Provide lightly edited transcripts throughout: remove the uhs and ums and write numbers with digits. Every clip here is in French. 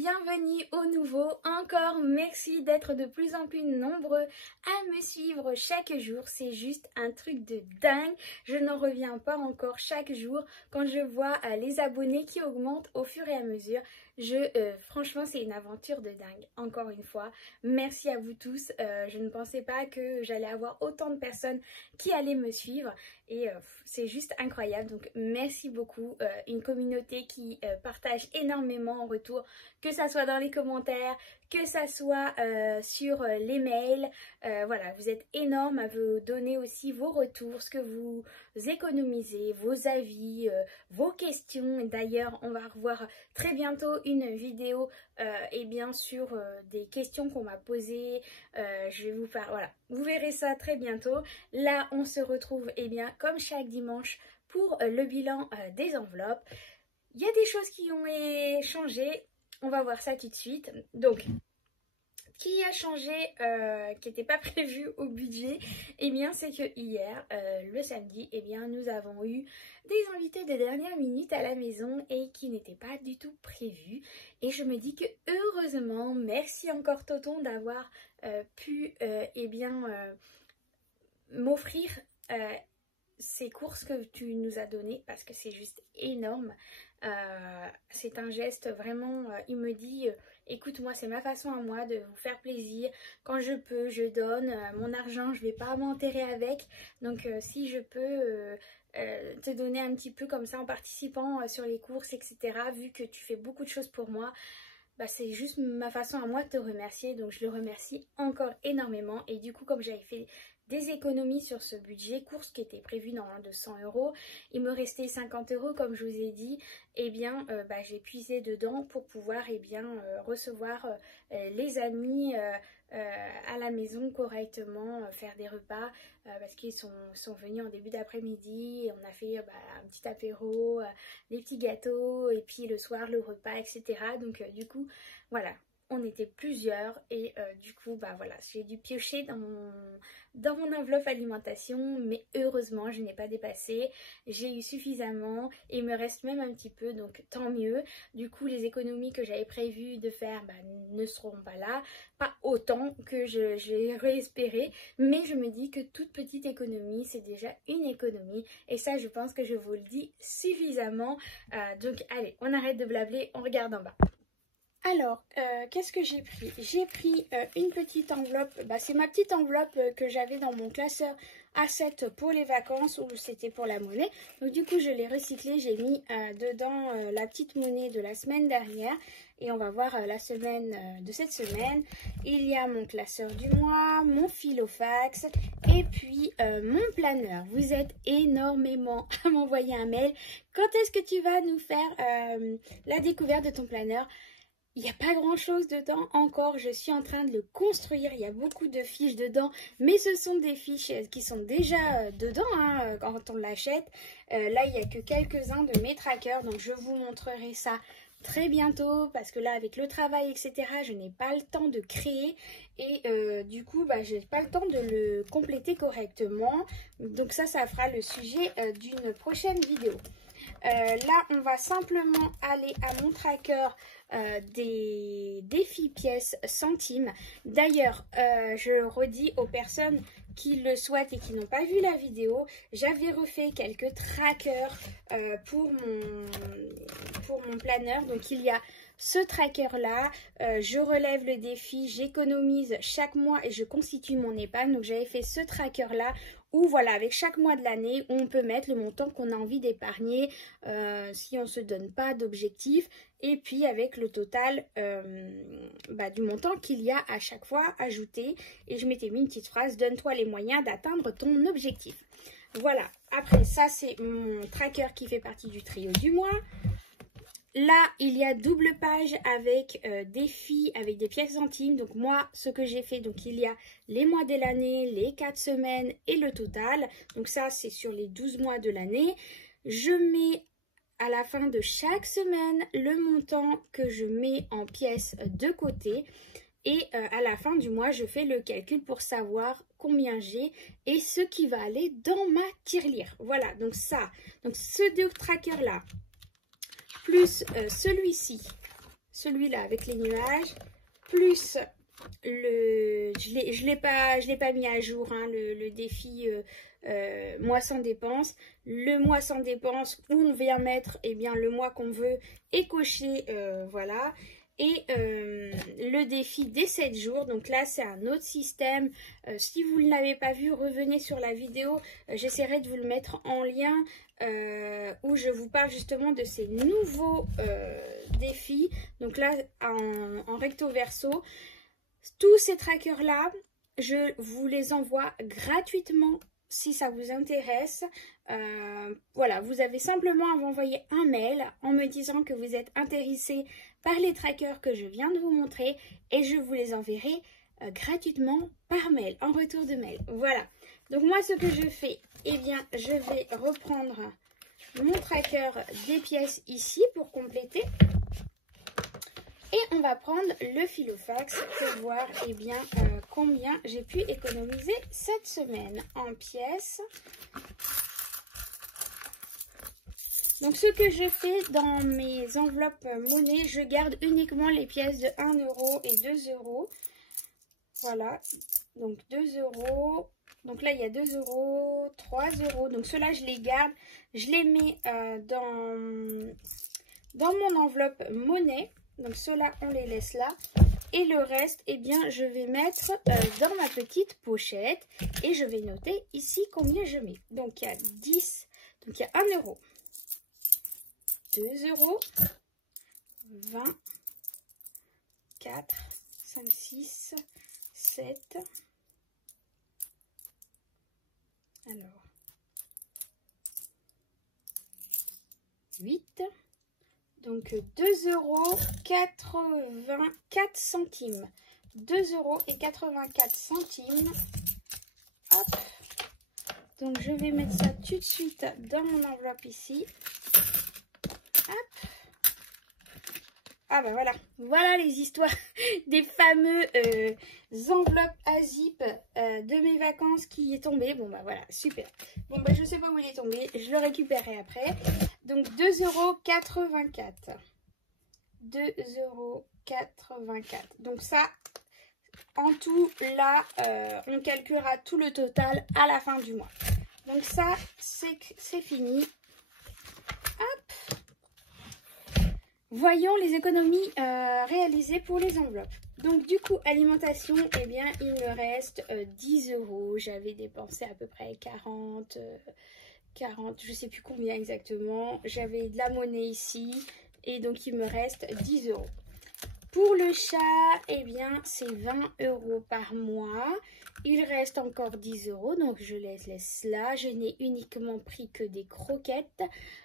bienvenue au nouveau. Encore merci d'être de plus en plus nombreux à me suivre chaque jour. C'est juste un truc de dingue. Je n'en reviens pas encore chaque jour quand je vois les abonnés qui augmentent au fur et à mesure. Franchement, c'est une aventure de dingue. Encore une fois, merci à vous tous. Je ne pensais pas que j'allais avoir autant de personnes qui allaient me suivre et c'est juste incroyable. Donc merci beaucoup. Une communauté qui partage énormément en retour, que ça soit dans les commentaires, que ça soit sur les mails. Voilà, vous êtes énormes à vous donner aussi vos retours, ce que vous économisez, vos avis, vos questions. D'ailleurs, on va revoir très bientôt une vidéo et bien sûr des questions qu'on m'a posées. Je vais vous faire, voilà, vous verrez ça très bientôt. Là, on se retrouve bien comme chaque dimanche pour le bilan des enveloppes. Il y a des choses qui ont changé, on va voir ça tout de suite. Donc, qui a changé, qui n'était pas prévu au budget, eh bien c'est que hier, le samedi, eh bien nous avons eu des invités de dernière minute à la maison et qui n'étaient pas du tout prévus. Et je me dis que heureusement, merci encore Toton d'avoir pu eh bien m'offrir ces courses que tu nous as données parce que c'est juste énorme. C'est un geste vraiment, il me dit écoute, moi c'est ma façon à moi de vous faire plaisir, quand je peux je donne mon argent, je vais pas m'enterrer avec, donc si je peux te donner un petit peu comme ça en participant sur les courses, etc., vu que tu fais beaucoup de choses pour moi, bah, c'est juste ma façon à moi de te remercier. Donc je le remercie encore énormément. Et du coup, comme j'avais fait des économies sur ce budget course qui était prévu normalement de 100 €, il me restait 50 € comme je vous ai dit. Et bien bah, j'ai puisé dedans pour pouvoir recevoir les amis à la maison correctement, faire des repas parce qu'ils sont venus en début d'après-midi et on a fait un petit apéro, des petits gâteaux et puis le soir le repas, etc. Donc du coup voilà, on était plusieurs et du coup bah voilà, j'ai dû piocher dans mon enveloppe alimentation, mais heureusement je n'ai pas dépassé, j'ai eu suffisamment et il me reste même un petit peu, donc tant mieux. Du coup les économies que j'avais prévu de faire ne seront pas là, pas autant que j'ai réespéré, mais je me dis que toute petite économie c'est déjà une économie et ça je pense que je vous le dis suffisamment. Donc allez, on arrête de blabler, on regarde en bas. Alors, qu'est-ce que j'ai pris? J'ai pris une petite enveloppe, c'est ma petite enveloppe que j'avais dans mon classeur A7 pour les vacances ou c'était pour la monnaie. Donc du coup, je l'ai recyclée, j'ai mis dedans la petite monnaie de la semaine dernière. Et on va voir la semaine de cette semaine. Il y a mon classeur du mois, mon filofax et puis mon planeur. Vous êtes énormément à m'envoyer un mail. Quand est-ce que tu vas nous faire la découverte de ton planeur? Il n'y a pas grand chose dedans encore, je suis en train de le construire, il y a beaucoup de fiches dedans, mais ce sont des fiches qui sont déjà dedans quand on l'achète. Là il n'y a que quelques-uns de mes trackers, donc je vous montrerai ça très bientôt parce que là avec le travail etc je n'ai pas le temps de créer et du coup je n'ai pas le temps de le compléter correctement, donc ça fera le sujet d'une prochaine vidéo. Là on va simplement aller à mon tracker des défis pièces centimes. D'ailleurs je redis aux personnes qui le souhaitent et qui n'ont pas vu la vidéo, j'avais refait quelques trackers pour mon planeur. Donc il y a ce tracker là, je relève le défi, j'économise chaque mois et je constitue mon épargne. Donc j'avais fait ce tracker là où voilà, avec chaque mois de l'année, on peut mettre le montant qu'on a envie d'épargner si on ne se donne pas d'objectif. Et puis avec le total du montant qu'il y a à chaque fois ajouté. Et je m'étais mis une petite phrase, donne-toi les moyens d'atteindre ton objectif. Voilà, après ça c'est mon tracker qui fait partie du trio du mois. Là, il y a double page avec défis, avec des pièces centimes. Donc moi, ce que j'ai fait, donc il y a les mois de l'année, les 4 semaines et le total. Donc ça, c'est sur les 12 mois de l'année. Je mets à la fin de chaque semaine le montant que je mets en pièces de côté. Et à la fin du mois, je fais le calcul pour savoir combien j'ai et ce qui va aller dans ma tirelire. Voilà, donc ça, donc ce deux trackers là, plus celui-ci, celui-là avec les nuages, plus je l'ai pas mis à jour, hein, le défi mois sans dépenses. Le mois sans dépenses où on vient mettre le mois qu'on veut et cocher, voilà. Et le défi des 7 jours, donc là c'est un autre système. Si vous ne l'avez pas vu, revenez sur la vidéo, j'essaierai de vous le mettre en lien, où je vous parle justement de ces nouveaux défis. Donc là en recto verso, tous ces trackers là, je vous les envoie gratuitement si ça vous intéresse. Voilà, vous avez simplement à m'envoyer un mail en me disant que vous êtes intéressé par les trackers que je viens de vous montrer et je vous les enverrai gratuitement par mail, en retour de mail. Voilà, donc moi ce que je fais, je vais reprendre mon tracker des pièces ici pour compléter. Et on va prendre le Filofax pour voir combien j'ai pu économiser cette semaine en pièces. Donc ce que je fais dans mes enveloppes monnaie, je garde uniquement les pièces de 1 euro et 2 euros. Voilà, donc 2 euros. Donc là il y a 2 euros, 3 euros. Donc ceux-là je les garde, je les mets dans mon enveloppe monnaie. Donc ceux-là on les laisse là. Et le reste, je vais mettre dans ma petite pochette. Et je vais noter ici combien je mets. Donc il y a 10, donc il y a 1 euro. 2 euros, 20, 4, 5, 6, 7, alors 8, donc 2 euros 84 centimes. 2 euros et 84 centimes. Hop. Donc je vais mettre ça tout de suite dans mon enveloppe ici. Hop. Ah ben voilà, voilà les histoires des fameux enveloppes à zip de mes vacances qui est tombé. Bon bah voilà, super. Bon bah je sais pas où il est tombé, je le récupérerai après. Donc 2,84 €. 2,84 €. Donc ça, en tout, là, on calculera tout le total à la fin du mois. Donc ça, c'est fini. Hop. Voyons les économies réalisées pour les enveloppes. Donc du coup, alimentation, il me reste 10 euros. J'avais dépensé à peu près 40, je sais plus combien exactement. J'avais de la monnaie ici et donc il me reste 10 euros. Pour le chat, c'est 20 euros par mois. Il reste encore 10 euros, donc je laisse là. Je n'ai uniquement pris que des croquettes.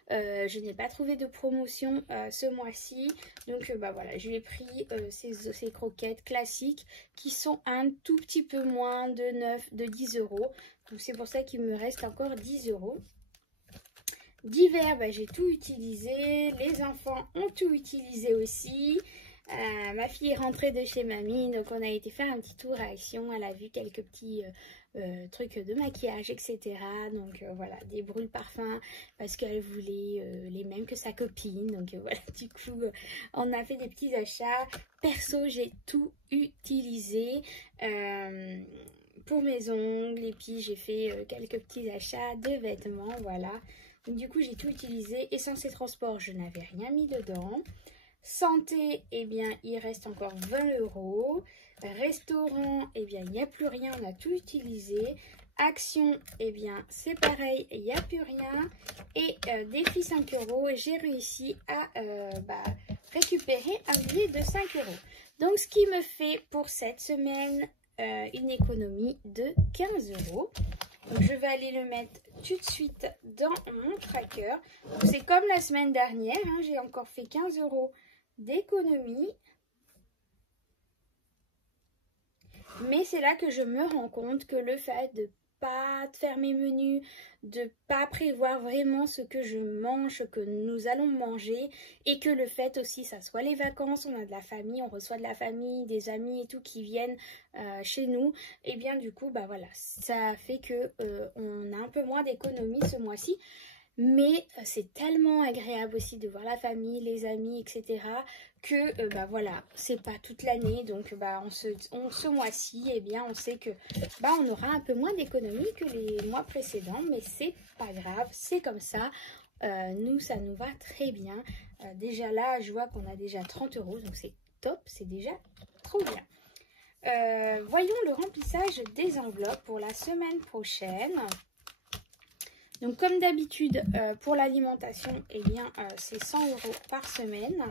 Je n'ai pas trouvé de promotion ce mois-ci. Donc voilà, je lui ai pris ces croquettes classiques qui sont un tout petit peu moins de 10 euros. Donc c'est pour ça qu'il me reste encore 10 euros. D'hiver, j'ai tout utilisé. Les enfants ont tout utilisé aussi. Ma fille est rentrée de chez mamie, donc on a été faire un petit tour à Action. Elle a vu quelques petits trucs de maquillage, etc. Donc voilà, des brûle parfums parce qu'elle voulait les mêmes que sa copine. Donc voilà, du coup, on a fait des petits achats. Perso, j'ai tout utilisé. Pour mes ongles, et puis j'ai fait quelques petits achats de vêtements, voilà. Donc du coup, j'ai tout utilisé. Essence et transport, je n'avais rien mis dedans. Santé, il reste encore 20 euros. Restaurant, il n'y a plus rien, on a tout utilisé. Action, c'est pareil, il n'y a plus rien. Et défi 5 euros, j'ai réussi à récupérer un billet de 5 euros. Donc, ce qui me fait pour cette semaine une économie de 15 euros. Donc, je vais aller le mettre tout de suite dans mon tracker. C'est comme la semaine dernière, hein, j'ai encore fait 15 euros d'économie. Mais c'est là que je me rends compte que le fait de pas faire mes menus, de pas prévoir vraiment ce que je mange, ce que nous allons manger, et que le fait aussi, ça soit les vacances, on a de la famille, on reçoit de la famille, des amis et tout qui viennent chez nous, et du coup, voilà, ça fait que on a un peu moins d'économie ce mois-ci. Mais c'est tellement agréable aussi de voir la famille, les amis, etc. que bah voilà, c'est pas toute l'année, donc bah ce mois-ci, eh bien on sait que bah on aura un peu moins d'économies que les mois précédents, mais c'est pas grave, c'est comme ça. Nous, ça nous va très bien. Déjà là, je vois qu'on a déjà 30 €, donc c'est top, c'est déjà trop bien. Voyons le remplissage des enveloppes pour la semaine prochaine. Donc comme d'habitude, pour l'alimentation, eh bien c'est 100 € par semaine.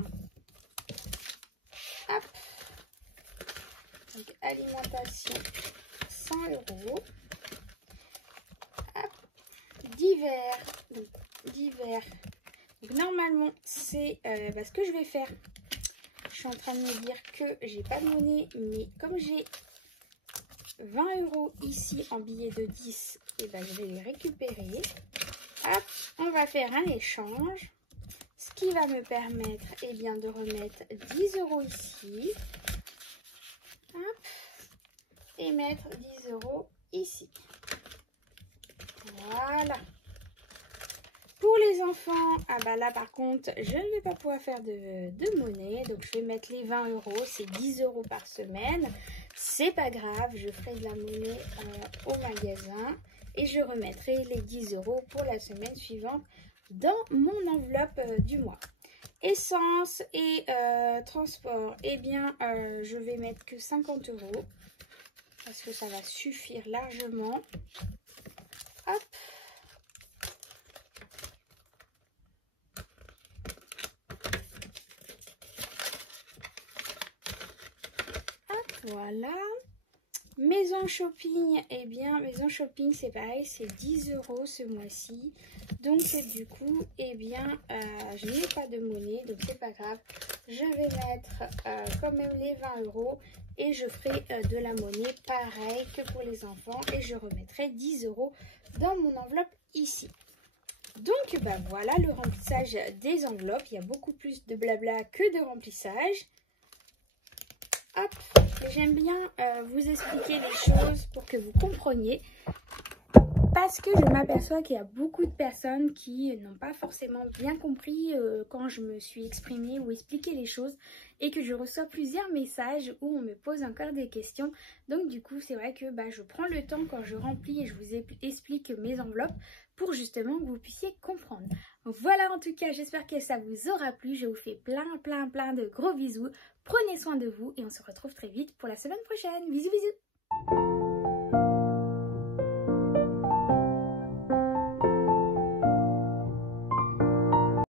Hop. Donc alimentation, 100 €. Hop. Divers. Donc divers. Donc normalement, c'est ce que je vais faire. Je suis en train de me dire que j'ai pas de monnaie, mais comme j'ai 20 € ici en billets de 10, et ben je vais les récupérer. Hop, on va faire un échange. Ce qui va me permettre bien, de remettre 10 € ici. Hop, et mettre 10 € ici. Voilà. Pour les enfants, ah bah là par contre, je ne vais pas pouvoir faire de monnaie. Donc je vais mettre les 20 €, c'est 10 € par semaine. C'est pas grave, je ferai de la monnaie au magasin. Et je remettrai les 10 € pour la semaine suivante dans mon enveloppe du mois. Essence et transport, eh bien je vais mettre que 50 € parce que ça va suffire largement. Hop. Voilà. Maison shopping, eh bien maison shopping c'est pareil, c'est 10 € ce mois-ci. Donc du coup, eh bien je n'ai pas de monnaie, donc c'est pas grave. Je vais mettre quand même les 20 € et je ferai de la monnaie pareil que pour les enfants et je remettrai 10 € dans mon enveloppe ici. Donc bah voilà le remplissage des enveloppes. Il y a beaucoup plus de blabla que de remplissage. Hop, j'aime bien vous expliquer les choses pour que vous compreniez. Parce que je m'aperçois qu'il y a beaucoup de personnes qui n'ont pas forcément bien compris quand je me suis exprimée ou expliqué les choses. Et que je reçois plusieurs messages où on me pose encore des questions. Donc du coup, c'est vrai que je prends le temps quand je remplis et je vous explique mes enveloppes pour justement que vous puissiez comprendre. Voilà, en tout cas, j'espère que ça vous aura plu. Je vous fais plein de gros bisous. Prenez soin de vous et on se retrouve très vite pour la semaine prochaine. Bisous, bisous!